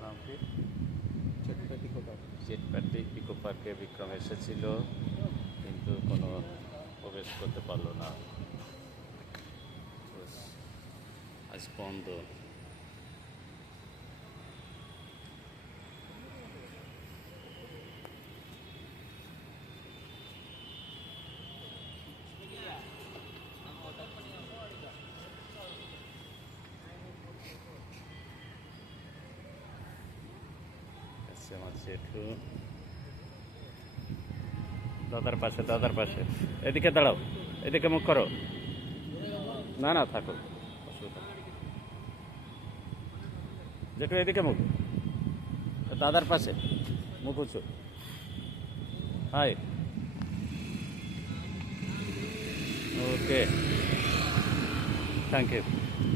নাম কি? চেটপাটি চেটপাটি ইকো পার্কে বিক্রম এসেছিল, কিন্তু কোনো প্রবেশ করতে পারলো না। আজ বন্ধ। আমার জেঠু দাদার পাশে, দাদার পাশে। এদিকে দাঁড়াও, এদিকে মুখ করো। না না, থাকো, অসুবিধা নেই। জেঠু এদিকে মুখ, দাদার পাশে মুখ উঁচু। Hi, okay, thank you.